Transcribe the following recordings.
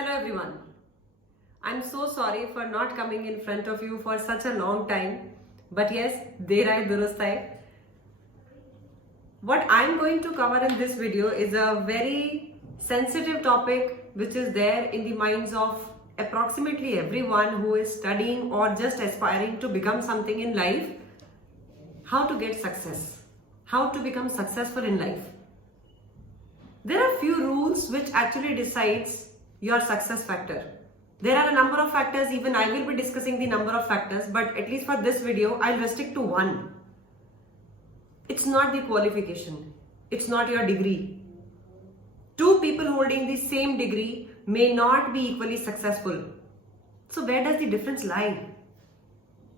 Hello everyone. I'm so sorry for not coming in front of you for such a long time. But yes, der aaye durust aaye. What I'm going to cover in this video is a very sensitive topic which is there in the minds of approximately everyone who is studying or just aspiring to become something in life. How to get success. How to become successful in life. There are few rules which actually decides your success factor. There are a number of factors, even I will be discussing the number of factors, but at least for this video, I'll restrict to one. It's not the qualification. It's not your degree. Two people holding the same degree may not be equally successful. So where does the difference lie?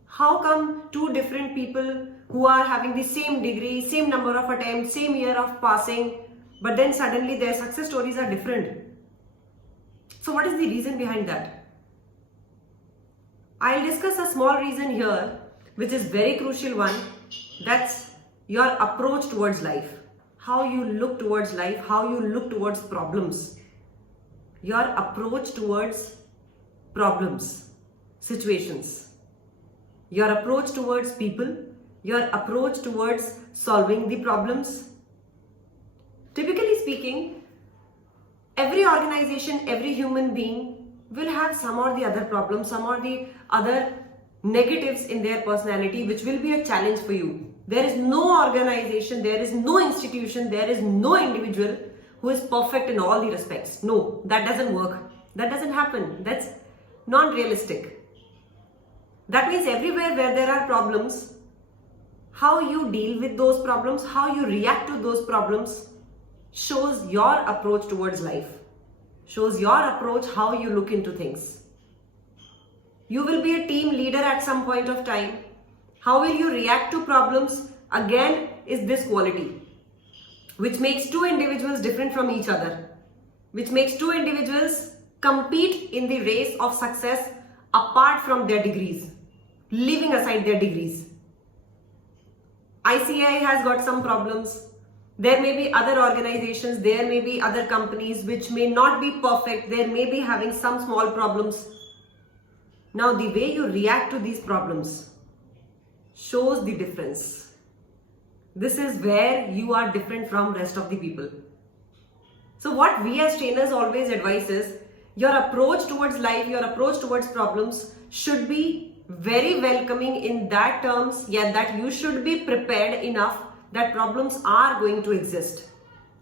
How come two different people who are having the same degree, same number of attempts, same year of passing, but then suddenly their success stories are different? So what is the reason behind that? I'll discuss a small reason here, which is very crucial one. That's your approach towards life. How you look towards life, how you look towards problems. Your approach towards problems, situations. Your approach towards people, your approach towards solving the problems. Typically speaking, every organization, every human being will have some or the other problems, some or the other negatives in their personality, which will be a challenge for you. There is no organization, there is no institution, there is no individual who is perfect in all the respects. No, that doesn't work. That doesn't happen. That's non-realistic. That means everywhere where there are problems, how you deal with those problems, how you react to those problems, shows your approach towards life, shows your approach, how you look into things. You will be a team leader at some point of time. How will you react to problems? Again, is this quality, which makes two individuals different from each other, which makes two individuals compete in the race of success apart from their degrees, leaving aside their degrees. ICAI has got some problems. There may be other organizations, there may be other companies which may not be perfect, there may be having some small problems. Now the way you react to these problems shows the difference. This is where you are different from rest of the people. So what we as trainers always advise is, your approach towards life, your approach towards problems should be very welcoming in that terms, yet that you should be prepared enough that problems are going to exist.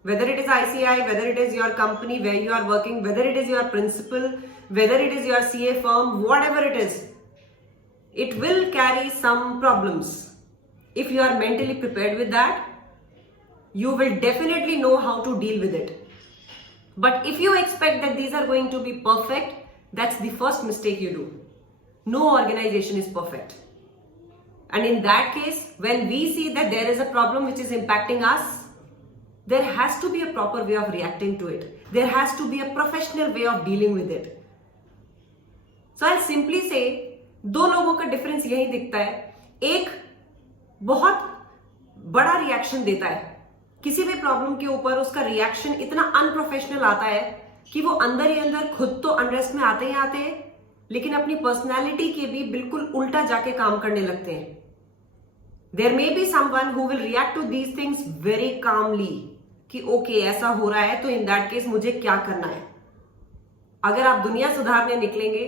Whether it is ICI, whether it is your company where you are working, whether it is your principal, whether it is your CA firm, whatever it is, it will carry some problems. If you are mentally prepared with that, you will definitely know how to deal with it. But if you expect that these are going to be perfect, that's the first mistake you do. No organization is perfect. And in that case, when we see that there is a problem which is impacting us, there has to be a proper way of reacting to it. There has to be a professional way of dealing with it. So I'll simply say, दो लोगों का difference यही दिखता है. एक बहुत बड़ा reaction देता है. किसी भी प्रॉब्लम के ऊपर उसका रिएक्शन इतना अनप्रोफेशनल आता है कि वो अंदर ही अंदर खुद तो अनरेस्ट में आते ही आते हैं, लेकिन अपनी पर्सनैलिटी के भी बिल्कुल उल्टा जाके काम करने लगते हैं. There may be someone who will react to these things very calmly कि ओके ऐसा हो रहा है तो in that case मुझे क्या करना है. अगर आप दुनिया सुधारने निकलेंगे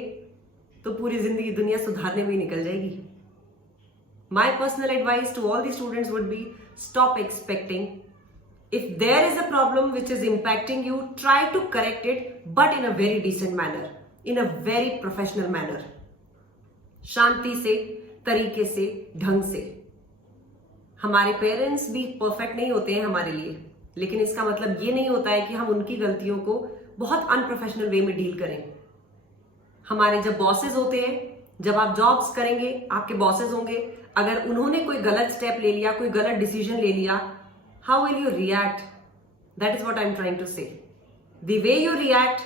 तो पूरी जिंदगी दुनिया सुधारने में ही निकल जाएगी. My personal advice to all the students would be, stop expecting. If there is a problem which is impacting you, try to correct it, but in a very decent manner, in a very professional manner. शांति से, तरीके से, ढंग से. हमारे parents भी perfect नहीं होते हैं हमारे लिए, लेकिन इसका मतलब ये नहीं होता है कि हम उनकी गलतियों को बहुत अनप्रोफेशनल वे में डील करें. हमारे जब बॉसेस होते हैं, जब आप जॉब्स करेंगे, आपके बॉसेस होंगे, अगर उन्होंने कोई गलत स्टेप ले लिया, कोई गलत डिसीजन ले लिया, how will you react? That is what I am trying to say. The way you react,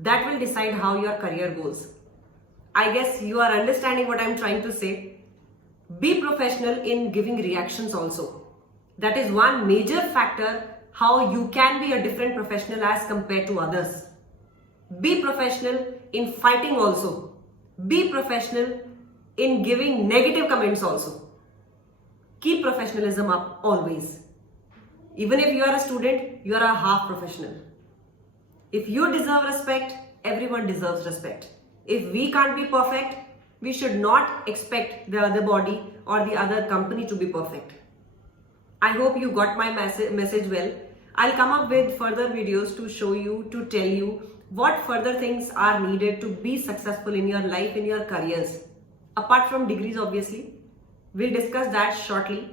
that will decide how your career goes. I guess you are understanding what I am trying to say. Be professional in giving reactions also. That is one major factor how you can be a different professional as compared to others. Be professional in fighting also. Be professional in giving negative comments also. Keep professionalism up always. Even if you are a student, you are a half professional. If you deserve respect, everyone deserves respect. If we can't be perfect, we should not expect the other body or the other company to be perfect. I hope you got my message well. I'll come up with further videos to show you, to tell you what further things are needed to be successful in your life, in your careers. Apart from degrees, obviously. We'll discuss that shortly.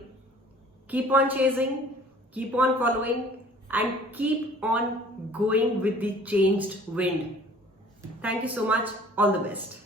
Keep on chasing, keep on following, and keep on going with the changed wind. Thank you so much. All the best.